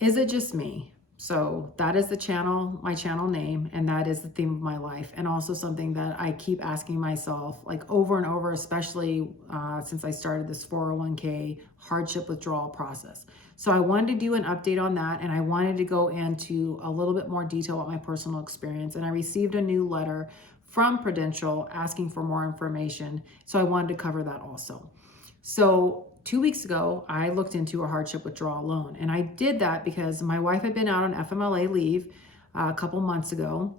Is it just me? So that is the channel, my channel name, and that is the theme of my life. And also something that I keep asking myself like over and over, especially since I started this 401k hardship withdrawal process. So I wanted to do an update on that, and I wanted to go into a little bit more detail about my personal experience. And I received a new letter from Prudential asking for more information. So I wanted to cover that also. So 2 weeks ago, I looked into a hardship withdrawal loan. And I did that because my wife had been out on FMLA leave a couple months ago.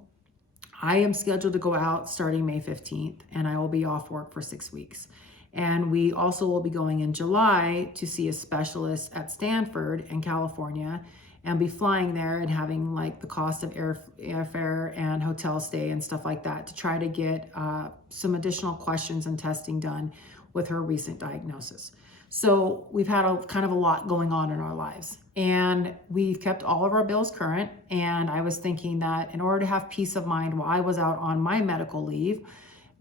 I am scheduled to go out starting May 15th, and I will be off work for 6 weeks. And we also will be going in July to see a specialist at Stanford in California and be flying there and having like the cost of airfare and hotel stay and stuff like that to try to get some additional questions and testing done with her recent diagnosis. So we've had a kind of a lot going on in our lives, and we've kept all of our bills current. And I was thinking that in order to have peace of mind while I was out on my medical leave,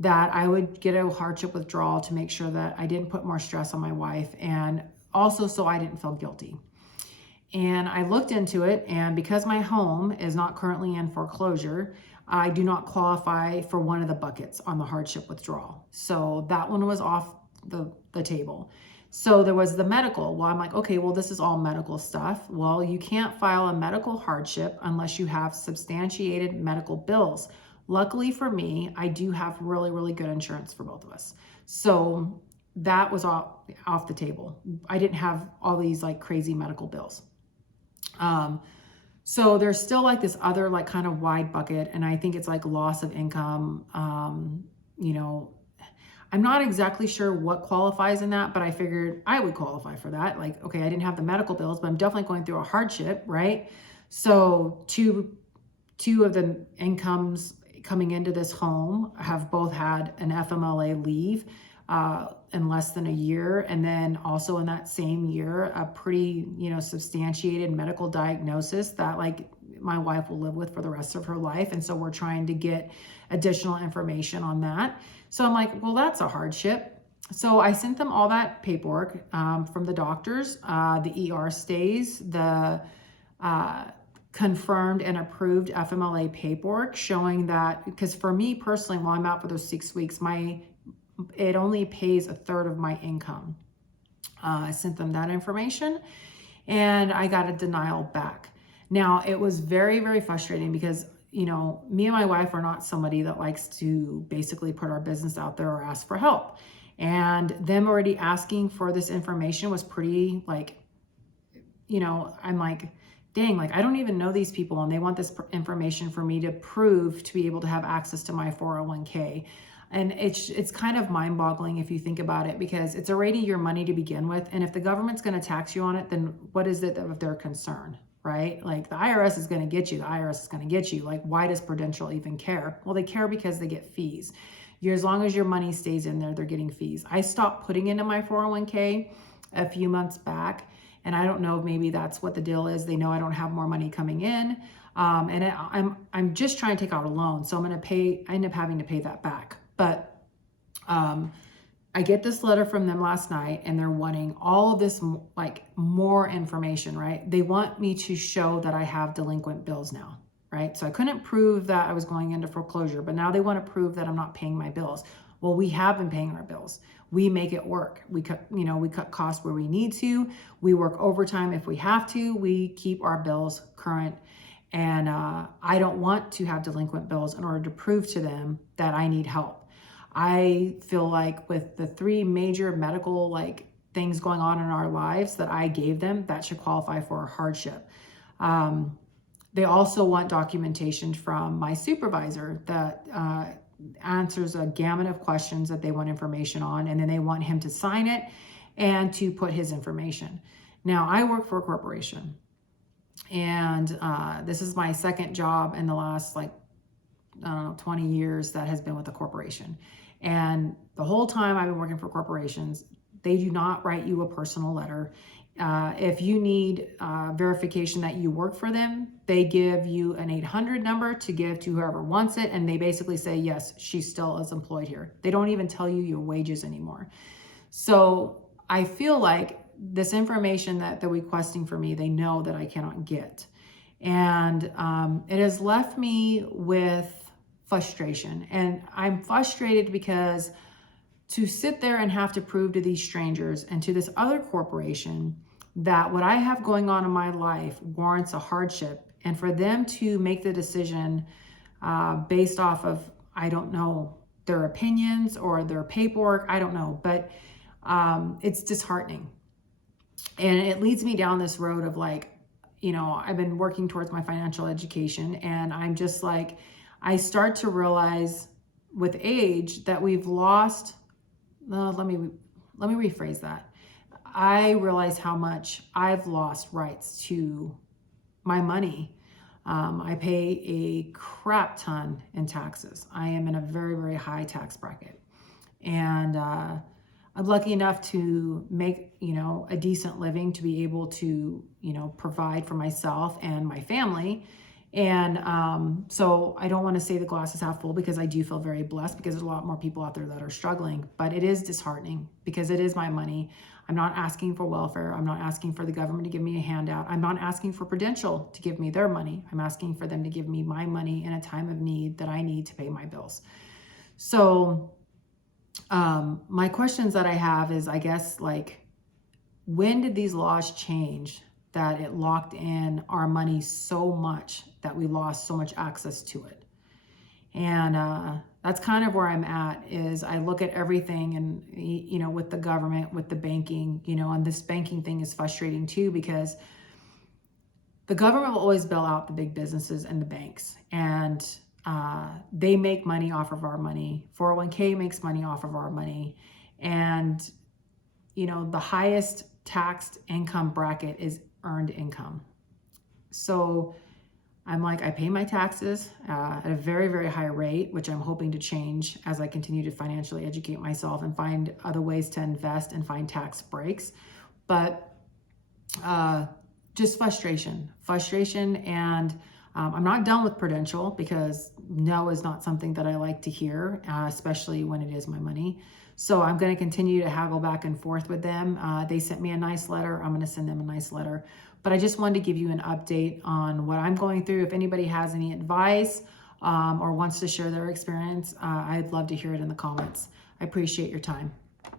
that I would get a hardship withdrawal to make sure that I didn't put more stress on my wife, and also so I didn't feel guilty. And I looked into it, and because my home is not currently in foreclosure, I do not qualify for one of the buckets on the hardship withdrawal. So that one was off the table. So there was the medical. Well, I'm like, okay, well, this is all medical stuff. Well, you can't file a medical hardship unless you have substantiated medical bills. Luckily for me, I do have really, really good insurance for both of us. So that was off the table. I didn't have all these like crazy medical bills. So there's still like this other like kind of wide bucket, and I think it's like loss of income. I'm not exactly sure what qualifies in that, but I figured I would qualify for that. Like, okay, I didn't have the medical bills, but I'm definitely going through a hardship, right? So two of the incomes coming into this home have both had an FMLA leave in less than a year. And then also in that same year, a pretty, substantiated medical diagnosis that like my wife will live with for the rest of her life. And so we're trying to get additional information on that. So I'm like, well, that's a hardship. So I sent them all that paperwork from the doctors, the ER stays, the confirmed and approved FMLA paperwork showing that, because for me personally, while I'm out for those 6 weeks, it only pays a third of my income. I sent them that information, and I got a denial back. Now, it was very, very frustrating because, me and my wife are not somebody that likes to basically put our business out there or ask for help. And them already asking for this information was pretty like, I'm like, dang, like I don't even know these people, and they want this information for me to prove to be able to have access to my 401k. And it's kind of mind-boggling if you think about it, because it's already your money to begin with. And if the government's going to tax you on it, then what is it of their concern, right? Like the IRS is going to get you. The IRS is going to get you. Like, why does Prudential even care? Well, they care because they get fees. As long as your money stays in there, they're getting fees. I stopped putting into my 401k a few months back, and I don't know, maybe that's what the deal is. They know I don't have more money coming in, and I'm just trying to take out a loan, so I end up having to pay that back. But I get this letter from them last night, and they're wanting all of this, like more information, right? They want me to show that I have delinquent bills now, right? So I couldn't prove that I was going into foreclosure, but now they want to prove that I'm not paying my bills. Well, we have been paying our bills. We make it work. We cut costs where we need to. We work overtime if we have to. We keep our bills current. And I don't want to have delinquent bills in order to prove to them that I need help. I feel like with the 3 major medical like things going on in our lives that I gave them, that should qualify for a hardship. They also want documentation from my supervisor that answers a gamut of questions that they want information on, and then they want him to sign it and to put his information. Now, I work for a corporation, and this is my second job in the last 20 years that has been with a corporation. And the whole time I've been working for corporations, they do not write you a personal letter. If you need verification that you work for them, they give you an 800 number to give to whoever wants it. And they basically say, yes, she still is employed here. They don't even tell you your wages anymore. So I feel like this information that they're requesting for me, they know that I cannot get. And it has left me with frustration. And I'm frustrated because to sit there and have to prove to these strangers and to this other corporation that what I have going on in my life warrants a hardship, and for them to make the decision based off of, I don't know, their opinions or their paperwork, I don't know, but it's disheartening. And it leads me down this road of like, you know, I've been working towards my financial education, and I'm just like, I start to realize with age that we've lost, let me rephrase that. I realize how much I've lost rights to my money. I pay a crap ton in taxes. I am in a very, very high tax bracket. And I'm lucky enough to make, you know, a decent living to be able to, you know, provide for myself and my family. And so I don't want to say the glass is half full, because I do feel very blessed, because there's a lot more people out there that are struggling. But it is disheartening because it is my money. I'm not asking for welfare. I'm not asking for the government to give me a handout. I'm not asking for Prudential to give me their money. I'm asking for them to give me my money in a time of need that I need to pay my bills. So my questions that I have is, I guess, like, when did these laws change that it locked in our money so much that we lost so much access to it? And that's kind of where I'm at, is I look at everything and, you know, with the government, with the banking, you know, and this banking thing is frustrating too, because the government will always bail out the big businesses and the banks, and they make money off of our money. 401k makes money off of our money. And, you know, the highest taxed income bracket is earned income. So I'm like, I pay my taxes at a very, very high rate, which I'm hoping to change as I continue to financially educate myself and find other ways to invest and find tax breaks. But just frustration. And I'm not done with Prudential, because no is not something that I like to hear, especially when it is my money. So I'm going to continue to haggle back and forth with them. They sent me a nice letter. I'm going to send them a nice letter. But I just wanted to give you an update on what I'm going through. If anybody has any advice or wants to share their experience, I'd love to hear it in the comments. I appreciate your time.